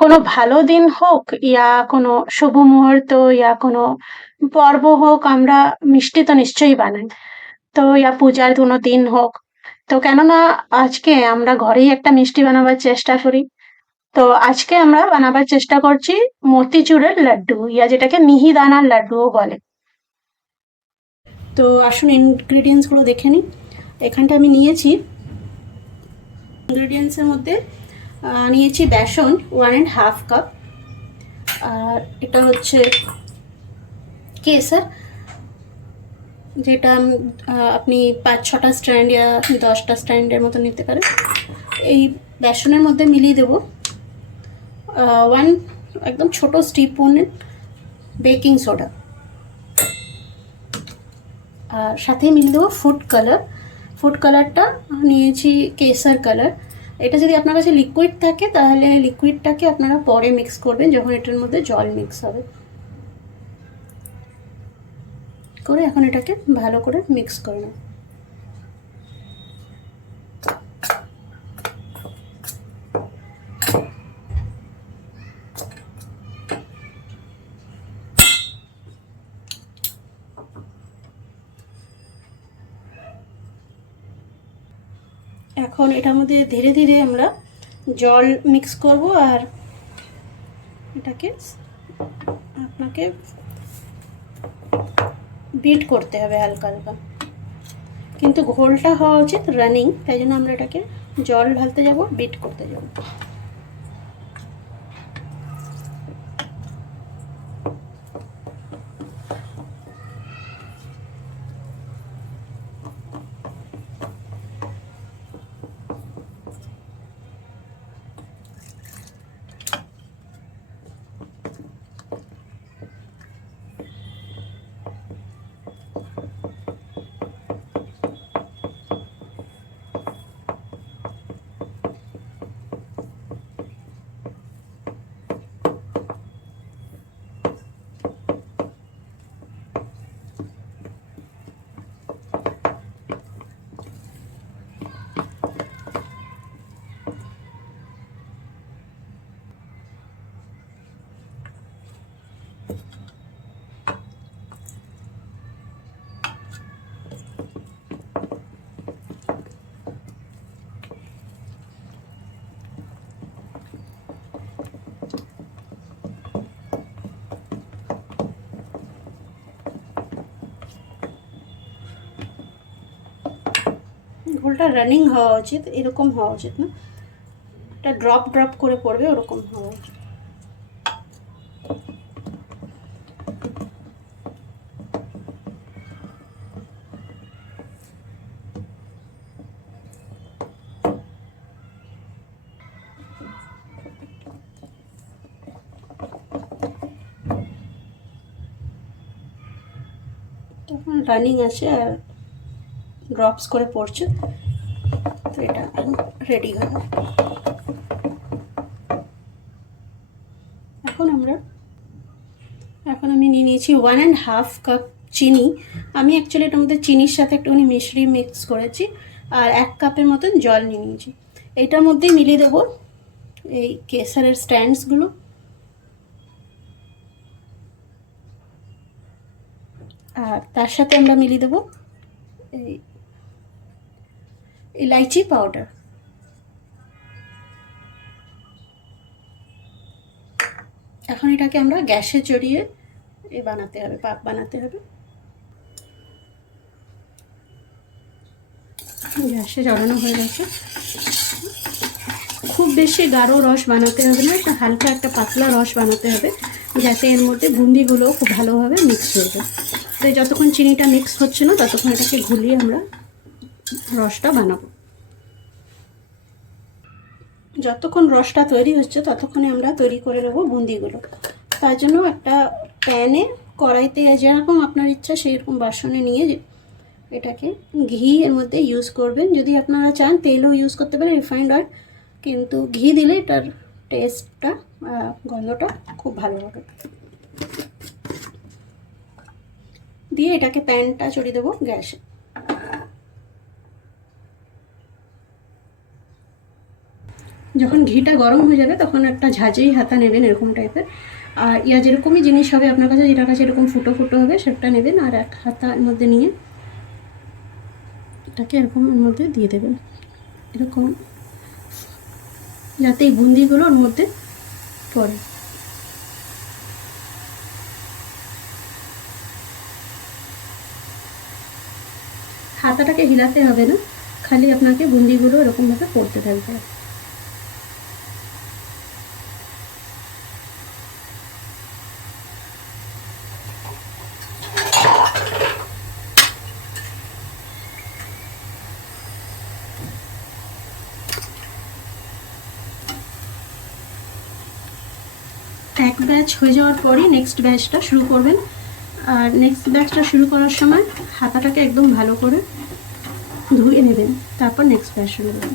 কোনো ভালো দিন হোক কোনো শুভ মুহূর্ত কোনো পর্ব হোক, আমরা মিষ্টি তো নিশ্চয়ই বানাই। তো পূজার কোনো দিন হোক। তো কেননা আজকে আমরা ঘরেই একটা মিষ্টি বানাবার চেষ্টা করি। তো আজকে আমরা বানাবার চেষ্টা করছি মতিচুরের লাড্ডু, যেটাকে মিহিদানার লাড্ডুও বলে। তো আসুন ইনগ্রিডিয়েন্টসগুলো দেখে নিই। এখানটা আমি নিয়েছি, ইনগ্রিডিয়েন্টসের মধ্যে নিয়েছি বেসন 1.5 কাপ, আর এটা হচ্ছে কেসর, যেটা আপনি 5-6টা স্ট্র্যান্ড ইয়া 10টা স্ট্র্যান্ডের মতো নিতে পারেন। এই বেসনের মধ্যে মিলিয়ে দেবো ওয়ান একদম ছোটো স্পুনের বেকিং সোডা, আর সাথেই মিলিয়ে দেবো ফুড কালার। ফুড কালারটা নিয়েছি কেসার কালার। এটা যদি আপনার কাছে লিকুইড থাকে তাহলে লিকুইডটাকে আপনারা পরে মিক্স করবেন, যখন এটার মধ্যে জল মিক্স হবে। করে এখন এটাকে ভালো করে মিক্স করে নেব। এখন এটার মধ্যে ধীরে ধীরে আমরা জল মিক্স করব, আর এটাকে আপনাকে বিট করতে হবে হালকা হালকা, কিন্তু ঘোলটা হওয়া উচিত রানিং, তাই জন্য আমরা এটাকে জল ঢালতে যাব, বিট করতে যাব। ঘোলটা রানিং হওয়া উচিত, এরকম হওয়া উচিত না, এটা ড্রপ ড্রপ করে পড়বে, ওরকম হওয়া উচিত। তখন রানিং আছে আর ড্রপস করে পড়ছে, তো এটা রেডি হয়ে যাবে। এখন আমি নিয়ে নিয়েছি 1.5 কাপ চিনি। আমি অ্যাকচুয়ালি এটার মধ্যে চিনির সাথে একটুখানি মিশ্রি মিক্স করেছি, আর 1 কাপের মতন জল নিয়ে নিয়েছি। এইটার মধ্যেই মিলিয়ে দেবো এই কেসারের স্ট্যান্ডসগুলো, আর তার সাথে আমরা মিলিয়ে দেবো এই ইলাইচি পাউডার। এখন এটাকে আমরা গ্যাসে চড়িয়ে বানাতে হবে, পাক বানাতে হবে। গ্যাসে জ্বালানো হয়ে গেছে। খুব বেশি গাঢ় রস বানাতে হবে না, একটা হালকা একটা পাতলা রস বানাতে হবে, যাতে এর মধ্যে বুন্দিগুলো খুব ভালোভাবে মিক্স হয়ে যায়। তো যতক্ষণ চিনিটা মিক্স হচ্ছে না ততক্ষণ এটাকে ঘুলিয়ে আমরা রসটা বানাবো। যতক্ষণ রসটা তৈরি হচ্ছে ততক্ষণে আমরা তৈরি করে নেবো বুন্দিগুলো। তার জন্য একটা প্যানে, কড়াইতে, যেরকম আপনার ইচ্ছা সেই রকম বাসনে নিয়ে এটাকে ঘি এর মধ্যে ইউজ করবেন। যদি আপনারা চান তেলও ইউজ করতে পারেন, রিফাইন্ড অয়েল, কিন্তু ঘি দিলে এটার টেস্টটা, গন্ধটা খুব ভালো হবে। দিয়ে এটাকে প্যানটা চড়িয়ে দেবো গ্যাসে। যখন ঘিটা গরম হয়ে যাবে তখন একটা ঝাঁঝরি হাতা নেবেন এরকম টাইপের, আর যেরকমই জিনিস হবে আপনার কাছে, যেটার কাছে এরকম ফুটো ফুটো হবে সেটা নেবেন, আর এক হাতার মধ্যে নিয়ে এটাকে এরকম এর মধ্যে দিয়ে দেবেন, এরকম, যাতে এই বুন্দিগুলো ওর মধ্যে পড়ে। হাতাটাকে হিলাতে হবে না, খালি আপনাকে বুন্দিগুলো এরকমভাবে পড়তে থাকবে। এক ব্যাচ হয়ে যাওয়ার পরই নেক্সট ব্যাচটা শুরু করবেন, আর নেক্সট ব্যাচটা শুরু করার সময় হাতাটাকে একদম ভালো করে ধুয়ে নেবেন, তারপর নেক্সট ব্যাচ শুরু করবেন।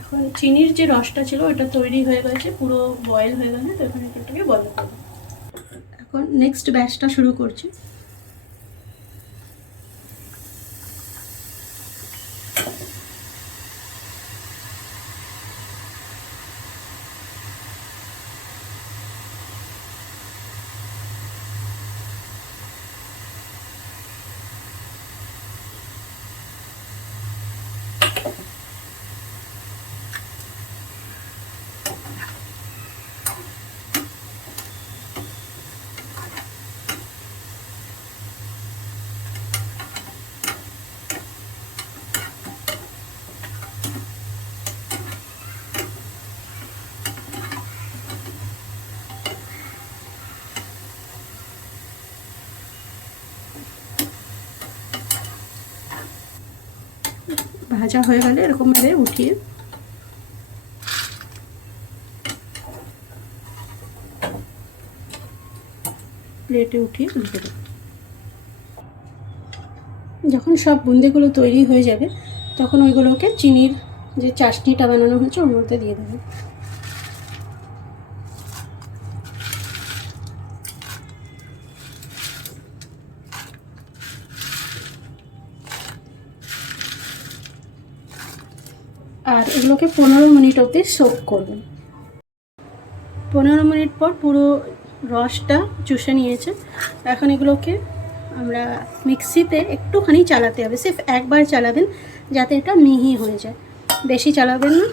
এখন চিনির যে রসটা ছিল ওটা তৈরি হয়ে গেছে, পুরো বয়েল হয়ে গেছে, তো এখন এটাকে বন্ধ করব। এখন নেক্সট ব্যাচটা শুরু করছি। ভাজা হয়ে গেলে এরকমভাবে উঠিয়ে প্লেটে উঠিয়ে রেখে দেবো। যখন সব বুন্দিগুলো তৈরি হয়ে যাবে তখন ওইগুলোকে চিনির যে চাশনিটা বানানো হয়েছে ওর মধ্যে দিয়ে দেবো। আর এগুলোকে 15 মিনিট অবধি সোক করবেন। 15 মিনিট পর পুরো রসটা চুষে নিয়েছে। এখন এগুলোকে আমরা মিক্সিতে একটুখানি চালাতে হবে, সির্ফ একবার চালাবেন যাতে এটা মিহি হয়ে যায়, বেশি চালাবেন না।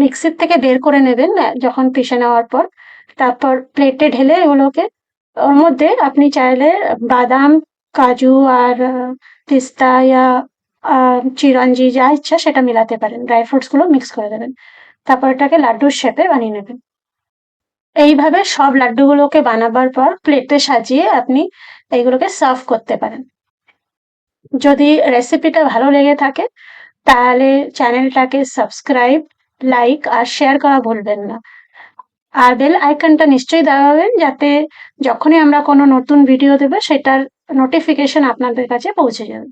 মিক্সির থেকে বের করে নেবেন যখন পিষে নেওয়ার পর, তারপর প্লেটে ঢেলে এগুলোকে, ওর মধ্যে আপনি চাইলে বাদাম, কাজু আর পিস্তা ইয়া চিরঞ্জি যা ইচ্ছা সেটা মিলাতে পারেন, ড্রাই ফ্রুটসগুলো মিক্স করে দেবেন, তারপর এটাকে লাড্ডুর শেপে বানিয়ে নেবেন। এইভাবে সব লাড্ডুগুলোকে বানাবার পর প্লেটে সাজিয়ে আপনি এইগুলোকে সার্ভ করতে পারেন। যদি রেসিপিটা ভালো লেগে থাকে তাহলে চ্যানেলটাকে সাবস্ক্রাইব, লাইক আর শেয়ার করা ভুলবেন না, আর বেল আইকনটা নিশ্চয়ই দাবাবেন যাতে যখনই আমরা কোনো নতুন ভিডিও দেবো সেটার নোটিফিকেশন আপনাদের কাছে পৌঁছে যাবে।